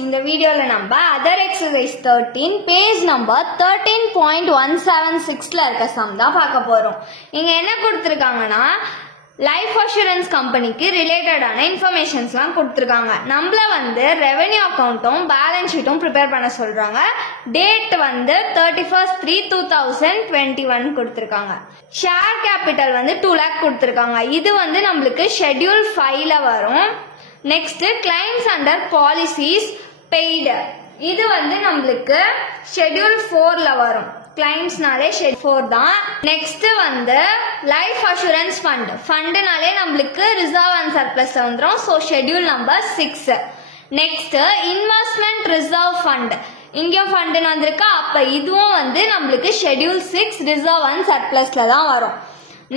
இந்த வீடியோல நம்ம அதர் எக்ஸசைஸ் 13 பேஜ் நம்பர் 13.176ல இருக்க சம் தான் பார்க்க போறோம். இங்க என்ன கொடுத்திருக்காங்கன்னா லைஃப் அஷூரன்ஸ் கம்பெனிக்கு ரிலேட்டடான இன்ஃபர்மேஷன்ஸ்லாம் கொடுத்துருக்காங்க. நம்மள ரெவென்யூ அக்கௌண்ட்டும் பேலன்ஸ் ஷீட்டும் ப்ரிப்பேர் பண்ண சொல்றாங்க. டேட் 31/3/2021 கொடுத்துருக்காங்க. ஷேர் கேபிட்டல் 2 lakh கொடுத்துருக்காங்க. இது நம்மளுக்கு ஷெட்யூல் 5ல வரும். Next claims under policies paid, இது நம்மளுக்கு ஷெட்யூல் 4ல வரும். கிளைம்ஸ்னாலே ஷெட்யூல் 4 தான். நெக்ஸ்ட் லைஃப் அஷூரன்ஸ் ஃபண்ட்னாலே நம்மளுக்கு ரிசர்வ் அண்ட் சர்ப்ளஸ் வந்துடும். So schedule number 6. Next investment reserve fund, இங்கேயும் ஃபண்டுன்னு வந்திருக்கா, அப்ப இதுவும் நம்மளுக்கு ஷெட்யூல் 6 ரிசர்வ் அண்ட் சர்ப்ளஸ்ல தான் வரும்.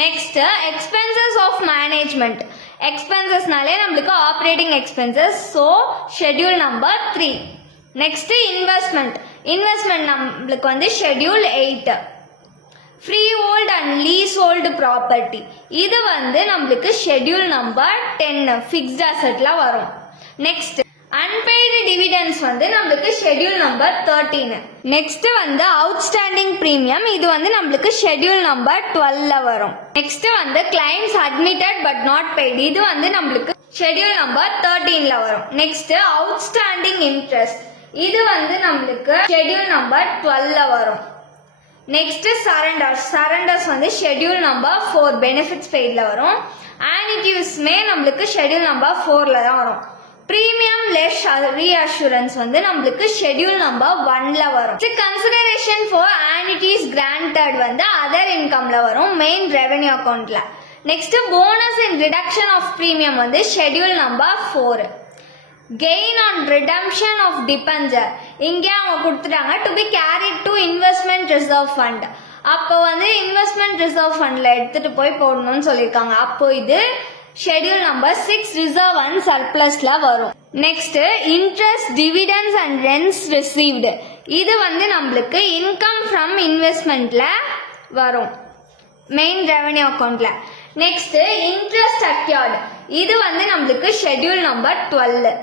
நெக்ஸ்ட் எக்ஸ்பென்சஸ் ஆஃப் மேனேஜ்மெண்ட், எக்ஸ்பென்சஸ்னாலே நம்மளுக்கு operating expenses, so schedule number 3. Next investment நம்மளுக்கு schedule 8. Free hold and lease hold property, இது நம்மளுக்கு ஷெட்யூல் நம்பர் 10 ஃபிக்ஸ்ட் அசெட்ல வரும். நெக்ஸ்ட் அன்பெய்டு டிவிடெண்ட்ஸ் நம்மளுக்கு schedule number 13. Next outstanding premium, இது நம்மளுக்கு ஷெட்யூல் நம்பர் 12ல வரும். Next claims admitted but not paid, இது நம்மளுக்கு ஷெட்யூல் நம்பர் 13ல வரும். நெக்ஸ்ட் அவுட்ஸ்டாண்டிங் இன்ட்ரெஸ்ட், இது நம்மளுக்கு ஷெட்யூல் நம்பர் 12ல வரும். Next surrenders schedule number 4 benefits பெய்ட்ல வரும். ஆனிட்டிவ்ஸ்மே நம்மளுக்கு ஷெட்யூல் நம்பர் 4ல தான் வரும். பிரீமியம் லெஸ் ரீஅஷூரன்ஸ் நம்மளுக்கு ஷெட்யூல் நம்பர் 1ல வரும். Consideration for annuities granted other இன்கம்ல வரும், மெயின் ரெவென்யூ அக்கௌண்ட்ல. Next bonus and reduction of premium schedule number 4. Gain on redemption of debenture, இங்கே அவங்க கொடுத்துட்டாங்க to be carried to investment reserve fund. அப்போ இன்வெஸ்ட்மெண்ட் ரிசர்வ் ஃபண்ட்ல எடுத்துட்டு போய் போடணும்னு சொல்லியிருக்காங்க. அப்போ இது ஷெட்யூல் நம்பர் 6 ரிசர்வ் அண்ட் சர்ப்ளஸ்ல வரும். Next interest dividends and rents received, இது நம்மளுக்கு இன்கம் ஃப்ரம் இன்வெஸ்ட்மெண்ட்ல வரும், மெயின் ரெவென்யூ அக்கௌண்ட்ல. நெக்ஸ்ட் இன்ட்ரெஸ்ட் அக்யூர்ட், இது நம்மளுக்கு ஷெட்யூல் நம்பர் 12.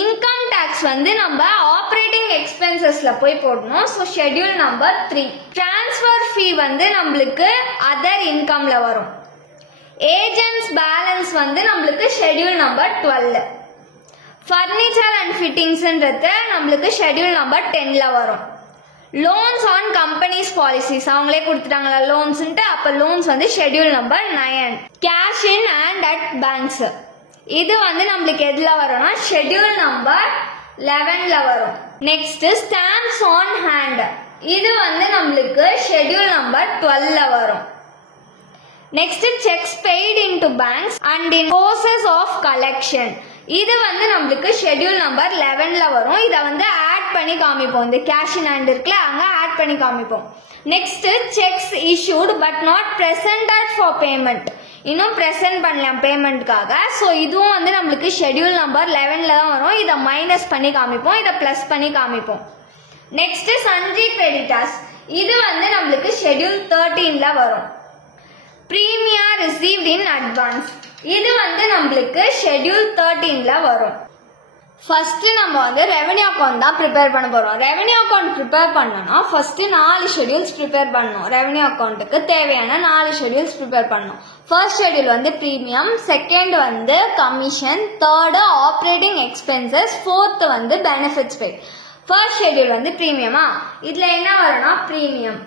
இன்கம் டாக்ஸ் நம்ம ஆப்ரேட்டிங் எக்ஸ்பென்சஸ்ல போய் போடணும், so schedule number 3. Transfer fee நம்மளுக்கு அதர் இன்கம்ல வரும். ஏஜென்ட்ஸ் பேலன்ஸ் நம்மளுக்கு ஷெட்யூல் நம்பர் 12. ஃபர்னிச்சர் அண்ட் ஃபிட்டிங்ஸ்ன்றது நம்மளுக்கு ஷெட்யூல் நம்பர் 10ல வரும். லோன்ஸ் ஆன் கம்பெனிஸ் பாலிசிஸ், அவங்களே கொடுத்துட்டாங்களா லோன்ஸ்ன்ட்டு, அப்ப loans schedule number 9. Cash in and at banks, இது நம்மளுக்கு எதுல வரும்னா ஷெட்யூல் நம்பர் 11ல வரும். நெக்ஸ்ட் ஸ்டாம்ப்ஸ் ஆன் ஹேண்ட், இது நம்மளுக்கு ஷெட்யூல் நம்பர் 12ல வரும். Next cheques paid into banks and in courses of collection, இது நம்மளுக்கு ஷெட்யூல் நம்பர் 11ல வரும். இதை ஆட் பண்ணி காமிப்போம், இந்த கேஷ் இன் ஹேண்ட் இருக்குல்ல அங்க ஆட் பண்ணி காமிப்போம். Next sex issued but not presented for payment, இன்னும் பிரசன்ட் பண்ணலாம் பேமெண்ட்காக, ஸோ இதுவும் நம்மளுக்கு ஷெட்யூல் நம்பர் 11ல தான் வரும். இதை மைனஸ் பண்ணி காமிப்போம், இதை பிளஸ் பண்ணி காமிப்போம். நெக்ஸ்ட் சன்ட்ரி கிரெடிட்டர்ஸ், இது நம்மளுக்கு ஷெட்யூல் 13ல வரும். பிரீமியா ரிசீவ்ட் இன் அட்வான்ஸ், இது நம்மளுக்கு ஷெட்யூல் 13ல வரும். ஃபர்ஸ்ட் நம்ம ரெவென்யூ அக்கௌண்ட் தான் ப்ரிப்பேர் பண்ண போறோம். ரெவென்யூ அக்கௌண்ட் ப்ரிப்பேர் பண்ணனும்னா ஃபர்ஸ்ட் 4 ஷெட்யூல்ஸ் ப்ரிப்பேர் பண்ணணும். ரெவென்யூ அக்கௌண்ட்டுக்கு தேவையான 4 ஷெட்யூல்ஸ் ப்ரிப்பேர் பண்ணணும். First schedule premium, second commission, third operating expenses, fourth benefits paid. First schedule பிரீமியமா, இதுல என்ன வரும்னா பிரீமியம்,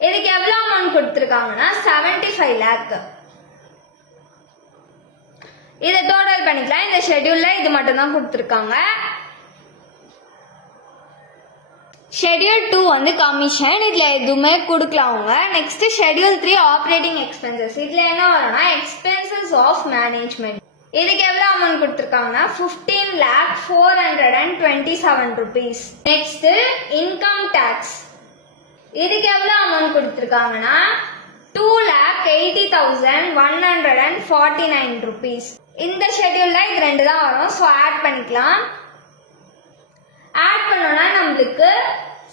இதுக்கு எவ்வளவு அமௌண்ட் கொடுத்திருக்காங்கன்னா 75 lakh. இதை டோட்டல் பண்ணிக்கலாம். இந்த ஷெட்யூல்ல இது மட்டும் தான் கொடுத்திருக்காங்க. ஷெட்யூல் 2 கமிஷன், இதுல எதுவுமே கொடுக்கலாம் அவங்க. நெக்ஸ்ட் ஷெட்யூல் 3 ஆப்ரேட்டிங் எக்ஸ்பென்சஸ், இதுல என்ன வரும்னா எக்ஸ்பென்சஸ் ஆஃப் மேனேஜ்மெண்ட். இதுக்கு எவ்வளவு அமௌண்ட் கொடுத்திருக்காங்கன்னா 15,427 rupees. நெக்ஸ்ட் இன்கம் டாக்ஸ், இதுக்கு எவ்வளவு அமௌண்ட் கொடுத்திருக்காங்கன்னா 2,80,149 rupees. இந்த ஷெட்யூல்ல இது 2 தான் வரும், ஸோ ஆட் பண்ணிக்கலாம். ஆட் பண்ணோம்னா நம்மளுக்கு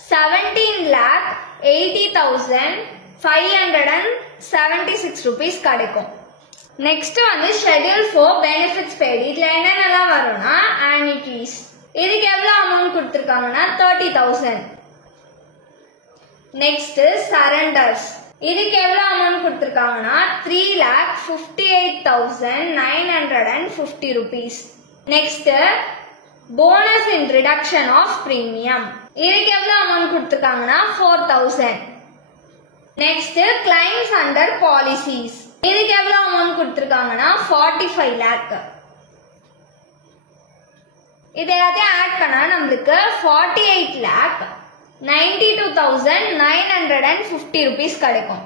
17,80,576 rupees கிடைக்கும். நெக்ஸ்ட் ஷெட்யூல் 4 பெனிஃபிட்ஸ் பெய்டு, இதுல என்னென்னலாம் வரும்னா annuities, இதுக்கு எவ்வளவு அமௌண்ட் கொடுத்திருக்காங்கன்னா 30,000. Next surrenders. இதுக்கு எவ்வளவு அமௌண்ட் கொடுத்திருக்காங்கன்னா 3,58,950 rupees. Next bonus in reduction of premium. இதுக்கு எவ்வளவு அமௌண்ட் கொடுத்திருக்காங்கன்னா 4,000. Next claims under policies. இதுக்கு எவ்வளவு அமௌண்ட் கொடுத்திருக்காங்கன்னா 45 lakh. இது எல்லாத்தையும் ஆட் பண்ணா நம்மளுக்கு 48,92,950 rupees கிடைக்கும்.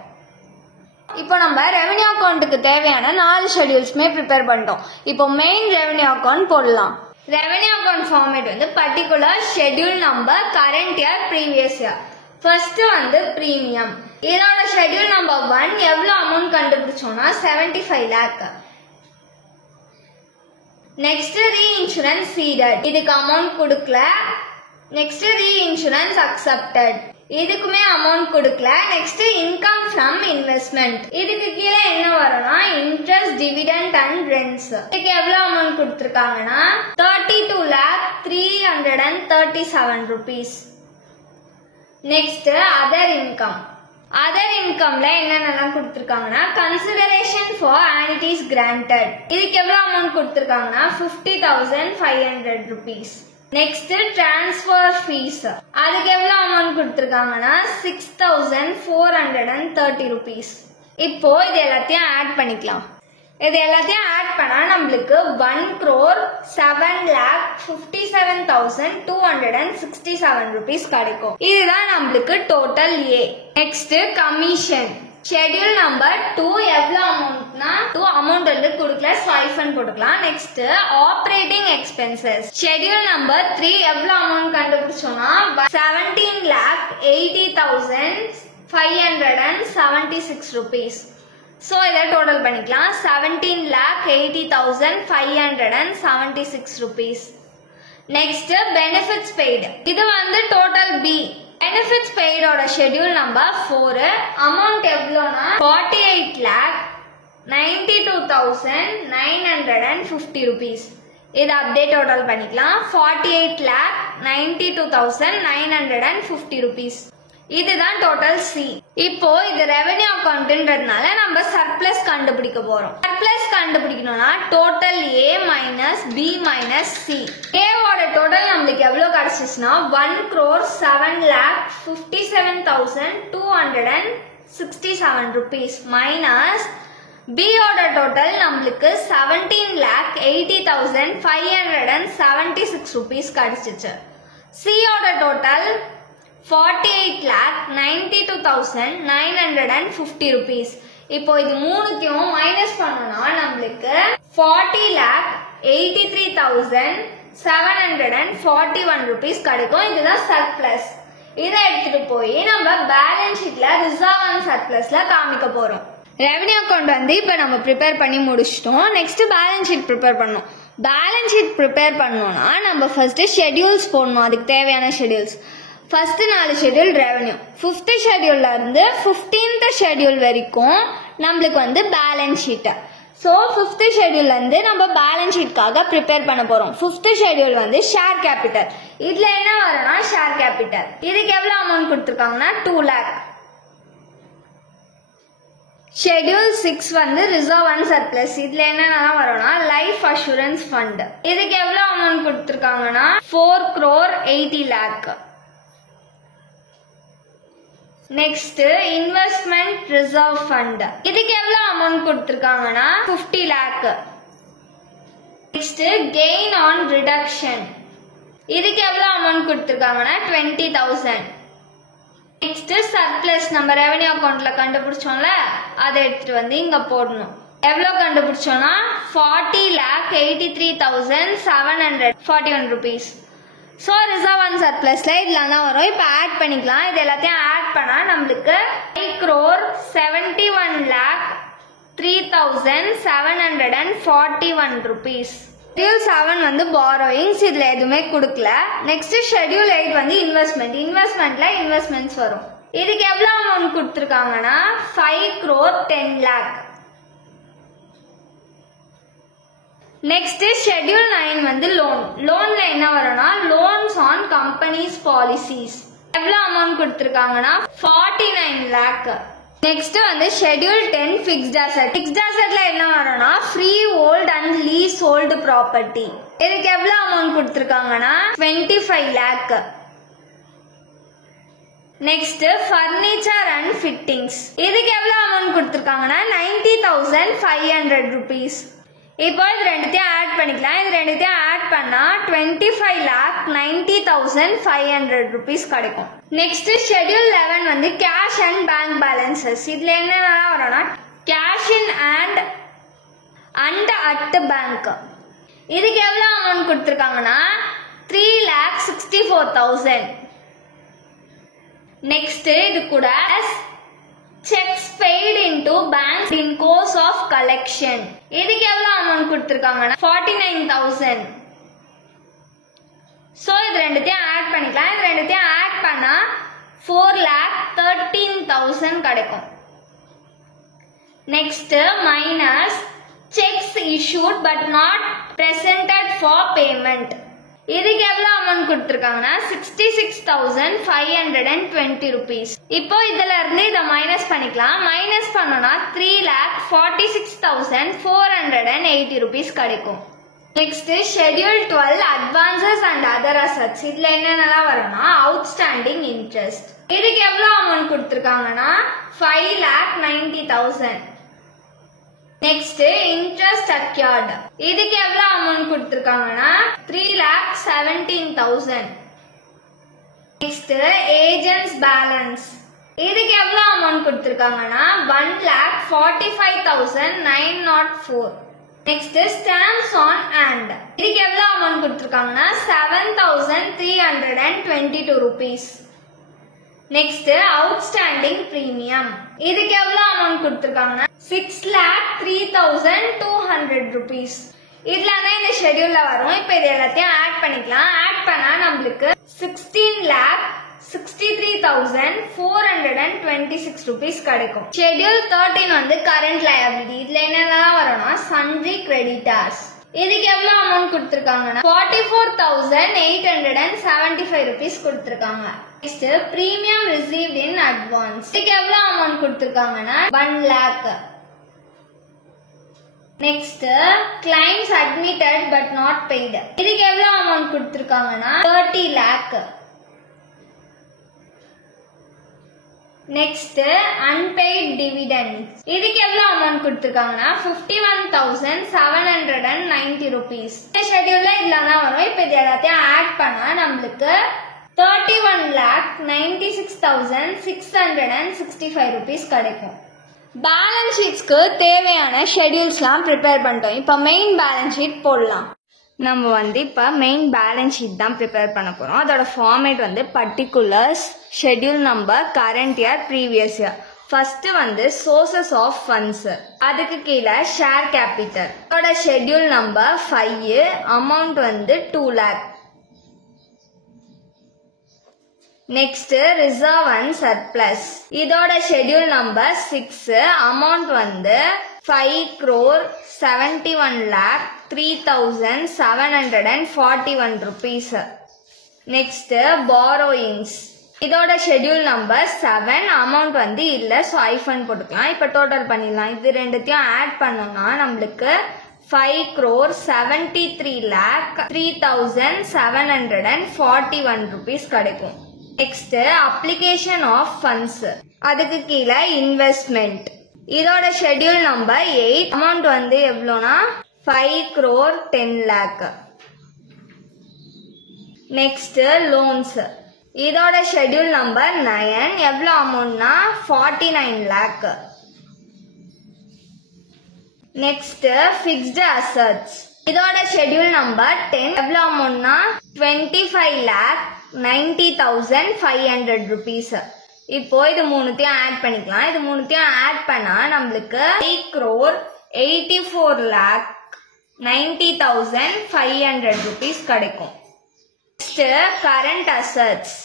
இப்போ நம்ம ரெவென்யூ அக்கௌண்ட்டுக்கு தேவையான 4 ஷெட்யூல்ஸ்மே ப்ரிப்பேர் பண்ணிட்டோம். இப்போ மெயின் ரெவென்யூ அக்கௌண்ட் போடலாம். ரெவென்யூ அக்கௌண்ட் ஃபார்மேட் வந்து particular schedule number, current year, previous year. First வந்து பிரீமியம். இதோட ஷெட்யூல் நம்பர் 1 எவ்வளவு அமௌண்ட் கண்டுபிடிச்சோம்னா 75 lakh. Next reinsurance ceded. இதுக்கு அமௌண்ட் கொடுக்கல. Next reinsurance accepted. இதுக்குமே அமௌண்ட் கொடுக்கல. Next income from investment. இதுக்கு கீழே என்ன வரும்னா இன்ட்ரெஸ்ட், டிவிடெண்ட் அண்ட் ரென்ட்ஸ். இதுக்கு எவ்வளவு அமௌண்ட் கொடுத்திருக்காங்கன்னா 32,337 rupees. Next other income. Other இன்கம்ல என்னென்னலாம் கொடுத்திருக்காங்கன்னா கன்சிடரேஷன் ஃபார் ஆனிட்டிஸ் கிராண்டட். இதுக்கு எவ்வளவு அமௌண்ட் கொடுத்திருக்காங்கன்னா 50,500 rupees. Next transfer fees. அதுக்கு எவ்வளவு அமௌண்ட் கொடுத்திருக்காங்கன்னா 6,430 rupees. இப்போ இது எல்லாத்தையும் ஆட் பண்ணிக்கலாம். இது எல்லாத்தையும் ஆட் பண்ணா நம்மளுக்கு 1,57,267 rupees கிடைக்கும். இதுதான் நம்மளுக்கு total A. Next commission. Schedule number 2 எவ்வளவு அமௌண்ட்னா 2 அமௌண்ட் வந்து கொடுக்கல, ஸ்வைஃபன் போட்டுக்கலாம். Next operating expenses. Schedule number 3 எவ்வளவு அமௌண்ட் கண்டுபிடிச்சோம்னா 17,80,576 rupees. சோ இத டோட்டல் பண்ணிக்கலாம். 17,80,576 rupees. Next benefits paid. இது வந்து டோட்டல் பி. பெனிஃபிட்ஸ் பெய்டோட ஷெட்யூல் நம்பர் 4 அமௌண்ட் எவ்வளோனா 48,92,950 rupees. இது அப்படியே டோட்டல் பண்ணிக்கலாம். 48,92,950 rupees. இதுதான் டோட்டல் சி. இப்போ இது ரெவென்யூ அக்கௌண்ட்ன்றதுனால நம்ம சர்ப்ளஸ் கண்டுபிடிக்க போறோம். சர்ப்ளஸ் கண்டுபிடிக்கணும்னா டோட்டல் ஏ மைனஸ் பி மைனஸ் சி. ஏவோட டோட்டல் நம்மளுக்கு எவ்வளவு கிடைச்சிச்சுன்னா 1,57,267 rupees மைனஸ் பியோட டோட்டல் நம்மளுக்கு 17,80,576 rupees கிடைச்சிச்சு. சியோட டோட்டல் 48,92,950 rupees. இப்போ இது மூணுத்தையும் மைனஸ் பண்ணோம்னா நம்மளுக்கு 40,83,741 rupees கிடைக்கும். இதுதான் சர்ப்ளஸ். இதை எடுத்துட்டு போய் நம்ம பேலன்ஸ் ஷீட்ல ரிசர்வ் அண்ட் சர்ப்ளஸ்ல காமிக்க போறோம். ரெவென்யூ அக்கௌண்ட் வந்து இப்போ நம்ம ப்ரிப்பேர் பண்ணி முடிச்சிட்டோம். நெக்ஸ்ட் பேலன்ஸ் ஷீட் ப்ரிப்பேர் பண்ணணும். பேலன்ஸ் ஷீட் ப்ரிப்பேர் பண்ணோம்னா நம்ம ஃபர்ஸ்ட் ஷெட்யூல்ஸ் போடணும். அதுக்கு தேவையான schedules first 4 schedule revenue. 5th ஷெட்யூல்ல இருந்து 15th ஷெட்யூல் வரைக்கும் நம்மளுக்கு வந்து பேலன்ஸ் ஷீட். ஸோ 5th ஷெட்யூல்ல இருந்து நம்ம பேலன்ஸ் ஷீட்காக ப்ரிப்பேர் பண்ண போறோம். 5th ஷெட்யூல் வந்து ஷேர் கேபிட்டல். இதுல என்ன வரும்னா ஷேர் கேபிட்டல். இதுக்கு எவ்வளவு அமௌண்ட் கொடுத்துருக்காங்கன்னா 2 lakh. ஷெட்யூல் 6 வந்து ரிசர்வ் அண்ட் சர்ப்ளஸ். இதுல என்னென்ன வரும்னா லைஃப் அஷூரன்ஸ் ஃபண்ட். இதுக்கு எவ்வளவு அமௌண்ட் கொடுத்துருக்காங்கன்னா 4,80 lakh. Next investment reserve fund. இதுக்கு எவ்வளவு அமௌண்ட் கொடுத்திருக்காங்கன்னா 50 lakh. Next gain on reduction. இதுக்கு எவ்வளவு அமௌண்ட் கொடுத்திருக்காங்கன்னா 20,000. நெக்ஸ்ட் சர்ப்ளஸ் நம்ம ரெவென்யூ அக்கௌண்ட்ல கண்டுபிடிச்சோம்ல அதை எடுத்துட்டு வந்து இங்க போடணும். எவ்வளவு கண்டுபிடிச்சோம்னா 40,83,741 rupees. ஸோ ரிசர்வ் அண்ட் சர்ப்ளஸ்ல இதெல்லாம் தான் வரும். இப்போ ஆட் பண்ணிக்கலாம். இது எல்லாத்தையும் ஆட் பண்ணா நம்மளுக்கு 5,71,03,741 rupees. ஷெட்யூல் 7 வந்து பாரோயிங்ஸ். இதுல எதுவுமே கொடுக்கல. நெக்ஸ்ட் ஷெட்யூல் 8 வந்து இன்வெஸ்ட்மெண்ட். இன்வெஸ்ட்மெண்ட்ல இன்வெஸ்ட்மெண்ட்ஸ் வரும். இதுக்கு எவ்வளவு அமௌண்ட் கொடுத்துருக்காங்கன்னா 5,10 lakh. நெக்ஸ்ட் ஷெட்யூல் 9 வந்து லோன்ல என்ன வரும்னா லோன்ஸ் ஆன் கம்பெனிஸ் பாலிசிஸ். எவ்வளவு அமௌண்ட் கொடுத்திருக்காங்கன்னா 49 lakh. நெக்ஸ்ட் வந்து ஷெட்யூல் 10 ஃபிக்ஸ்ட் அசெட். ஃபிக்ஸ்ட் அசெட்ல என்ன வரும்னா free hold and lease hold property. இதுக்கு எவ்வளவு அமௌண்ட் கொடுத்திருக்காங்கன்னா 25 lakh. Next furniture and fittings. இதுக்கு எவ்வளவு அமௌண்ட் கொடுத்திருக்காங்கன்னா 90,500 rupees. இப்போ இது ரெண்டுத்தையும் ஆட் பண்ணிக்கலாம். இது ரெண்டுத்தையும் ஆட் பண்ணா 25,90,500 rupees கிடைக்கும். நெக்ஸ்ட் ஷெட்யூல் 11 வந்து கேஷ் அண்ட் பேங்க் பேலன்சஸ். இதுல என்னென்னலாம் வரும்னா cash in and at bank. இதுக்கு எவ்வளவு அமௌண்ட் கொடுத்திருக்காங்கன்னா 3,64,000. நெக்ஸ்ட் இது கூட checks paid into banks in course of collection. இதுக்கு எவ்வளவு அமௌண்ட் கொடுத்திருக்காங்கன்னா 49,000. சோ இது ரெண்டுத்தையும் ஆட் பண்ணிக்கலாம். இது ரெண்டுத்தையும் ஆட் பண்ணா 4,13,000 கிடைக்கும். Next minus checks issued but not presented for payment. இதுக்கு எவ்வளவு அமௌண்ட் கொடுத்திருக்காங்கன்னா 66,520 rupees. இப்போ இதுல இருந்து இத மைனஸ் பண்ணிக்கலாம். மைனஸ் பண்ணோம்னா 3,46,480 rupees கிடைக்கும். Next schedule 12 advances and other assets. இதுல என்னென்னலாம் வரும்னா அவுட்ஸ்டாண்டிங் இன்ட்ரெஸ்ட். இதுக்கு எவ்வளவு அமௌண்ட் கொடுத்திருக்காங்கன்னா 5,90,000. Next interest accrued. இதுக்கு எவ்வளவு அமௌண்ட் கொடுத்திருக்காங்கன்னா 3,17,000. Next agents balance. இதுக்கு எவ்வளவு அமௌண்ட் கொடுத்திருக்காங்கன்னா 1,45,904. Next stamps on hand. இதுக்கு எவ்வளவு அமௌண்ட் கொடுத்திருக்காங்கன்னா 7,322 rupees. Next outstanding premium. இதுக்கு எவ்வளவு அமௌண்ட் கொடுத்திருக்காங்கன்னா 6,03,200 rupees. இதுல தான் இந்த ஷெட்யூல்ல வரும். இப்போ இது எல்லாத்தையும் ஆட் பண்ணிக்கலாம். ஆட் பண்ணா நம்மளுக்கு 16,63,426 rupees கிடைக்கும். ஷெட்யூல் 13 வந்து கரண்ட் லயபிலிட்டி. இதுல என்னென்னலாம் வரும்னா சன்ட்ரி கிரெடிட்டார்ஸ். இதுக்கு எவ்வளவு அமௌண்ட் கொடுத்திருக்காங்கன்னா 44,875 rupees கொடுத்திருக்காங்க. Next premium received in advance. இதுக்கு எவ்வளவு அமௌண்ட் கொடுத்திருக்காங்கன்னா 1 lakh. Next claims admitted but not paid. இதுக்கு எவ்வளவு அமௌண்ட் கொடுத்திருக்காங்கன்னா 30 lakh. Next unpaid dividend. இதுக்கு எவ்வளவு அமௌண்ட் கொடுத்திருக்காங்கன்னா 51,790 rupees. இந்த ஷெட்யூல்ல இதெல்லாம் தான் வரும். இப்போ இது எல்லாத்தையும் ஆட் பண்ணா நம்மளுக்கு 31,96,665 rupees கிடைக்கும். பேலன்ஸ் ஷீட்ஸ்க்கு தேவையான ஷெட்யூல்ஸ்லாம் ப்ரிப்பேர் பண்ணிட்டோம். இப்போ மெயின் பேலன்ஸ் ஷீட் போடலாம். நம்ம வந்து இப்போ மெயின் பேலன்ஸ் ஷீட் தான் ப்ரிப்பேர் பண்ண போகிறோம். அதோட ஃபார்மேட் வந்து particulars, schedule number, current year, previous year. First வந்து சோர்சஸ் ஆஃப் ஃபண்ட்ஸ். அதுக்கு கீழே ஷேர் கேபிட்டல். அதோட ஷெட்யூல் நம்பர் 5, அமௌண்ட் வந்து 2 lakh. Next reserve and surplus. இதோட ஷெட்யூல் நம்பர் 6, அமௌண்ட் வந்து 5,71,03,741 rupees. Next borrowings. இதோட ஷெட்யூல் நம்பர் 7, அமௌண்ட் வந்து இல்ல, ஸோ ஐஃபன் போட்டுக்கலாம். இப்போ டோட்டல் பண்ணிடலாம். இது ரெண்டுத்தையும் ஆட் பண்ணோம்னா நம்மளுக்கு 5,73,03,741 rupees கிடைக்கும். Next application of funds. அதுக்கு கீழே இன்வெஸ்ட்மெண்ட். இதோட ஷெட்யூல் நம்பர் 8, அமௌண்ட் வந்து எவ்வளோனா 5,10 lakh. Next loans. இதோட ஷெட்யூல் நம்பர் 9, எவ்வளோ அமௌண்ட்னா 49 lakh. Next fixed assets. இதோட ஷெட்யூல் நம்பர் 10, எவ்வளோ அமௌண்ட்னா 25,90,500 rupees. இப்போ இது மூணுத்தையும் ஆட் பண்ணிக்கலாம். இது மூணுத்தையும் ஆட் பண்ணா நம்மளுக்கு 5,84,90,500 rupees கிடைக்கும். Next current assets.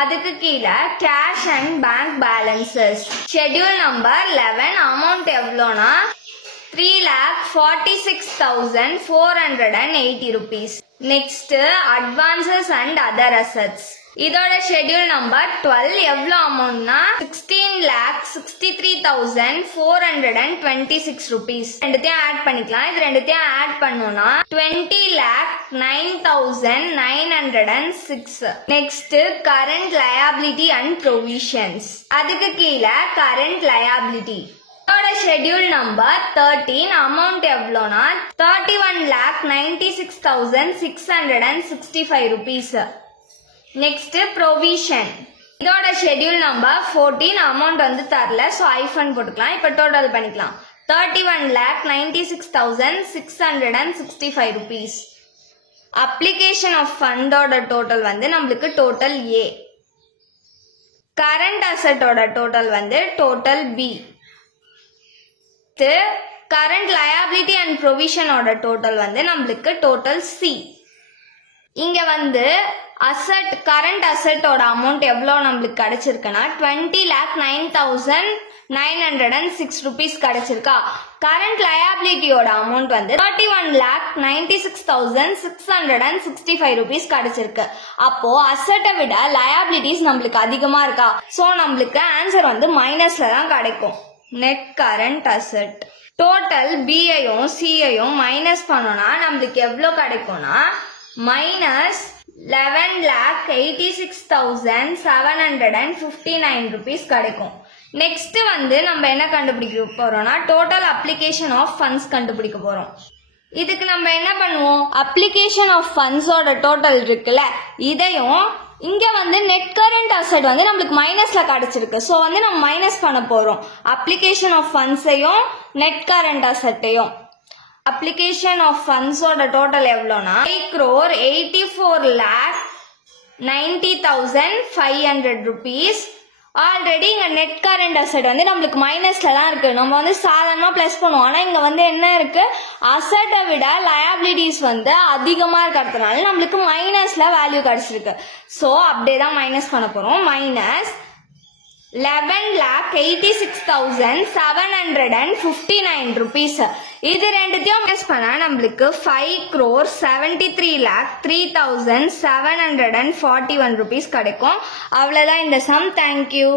அதுக்கு கீழே cash and bank balances. Schedule number 11, amount எவ்வளோனா 3,46,480 rupees. Next, advances and other assets. இதோட schedule number 12 எவ்வளோ அமௌண்ட்னா 16,63,426 rupees. ரெண்டுத்தையும் ஆட் பண்ணிக்கலாம். இது ரெண்டுத்தையும் ஆட் பண்ணோம்னா 20,09,906. Next current liability and provisions. அதுக்கு கீழே current liability. இதோட schedule number 13 அமௌண்ட் எவ்வளோனா 31,96,665 rupees. Next provision. இதோட schedule number 14 அமௌண்ட் வந்து தரல, ஸோ ஐஃபன் போட்டுக்கலாம். இப்போ டோட்டல் பண்ணிக்கலாம். 31,96,665 rupees. அப்ளிகேஷன் ஆஃப் ஃபண்டோட டோட்டல் வந்து நம்மளுக்கு டோட்டல் ஏ. கரண்ட் அசட்டோட டோட்டல் வந்து total B. Current liability and ப்ரொவிஷனோட டோட்டல் வந்து நம்மளுக்கு டோட்டல் சி. இங்க வந்து அசட் கரண்ட் அசட்டோட அமௌண்ட் எவ்வளோ நம்மளுக்கு கிடைச்சிருக்குன்னா 20,09,906 rupees கிடைச்சிருக்கா. கரண்ட் லயபிலிட்டியோட அமௌண்ட் வந்து 31,96,665 rupees கிடைச்சிருக்கு. அப்போ அசட்டை விட லயபிலிட்டிஸ் நம்மளுக்கு அதிகமா இருக்கா, ஸோ நம்மளுக்கு ஆன்சர் வந்து மைனஸ்ல தான் கிடைக்கும். நெட் கரண்ட் அசட் டோட்டல் பிஐயும் சிஐயும் மைனஸ் பண்ணோம்னா நம்மளுக்கு எவ்வளோ கிடைக்கும்னா minus 11,86,759 rupees கிடைக்கும். நெக்ஸ்ட் வந்து நம்ம என்ன கண்டுபிடிக்க போறோம்னா டோட்டல் அப்ளிகேஷன் ஆஃப் ஃபண்ட்ஸ் கண்டுபிடிக்க போறோம். இதுக்கு நம்ம என்ன பண்ணுவோம், அப்ளிகேஷன் ஆஃப் ஃபண்ட்ஸோட டோட்டல் இருக்குல்ல, இதையும் இங்க வந்து நெட் கரண்ட் அசட் வந்து நம்மளுக்கு மைனஸ்ல கிடைச்சிருக்கு, ஸோ வந்து நம்ம மைனஸ் பண்ண போறோம் அப்ளிகேஷன் ஆஃப் ஃபண்ட்ஸையும் நெட் கரண்ட் அசட்டையும். அப்ளிகேஷன் ஆஃப் ஃபண்ட்ஸோட டோட்டல் எவ்வளோனா 5,84,90,500 rupees. ஆல்ரெடி இங்க நெட் கரண்ட் அசட் வந்து நம்மளுக்கு மைனஸ்ல தான் இருக்கு, நம்ம வந்து சாதாரணமா பிளஸ் பண்ணுவோம். ஆனா இங்க வந்து என்ன இருக்கு, அசட்டை விட லயபிலிட்டிஸ் வந்து அதிகமா இருக்கிறதுனால நம்மளுக்கு மைனஸ்ல வேல்யூ கிடைச்சிருக்கு. ஸோ அப்படியே தான் மைனஸ் பண்ண போறோம். Minus 11,86,759 rupees. இது ரெண்டுத்தையும் மைனஸ் பண்ணா நம்மளுக்கு 5,73,03,741 rupees கிடைக்கும். அவ்வளவுதான் இந்த சம். தேங்க்யூ.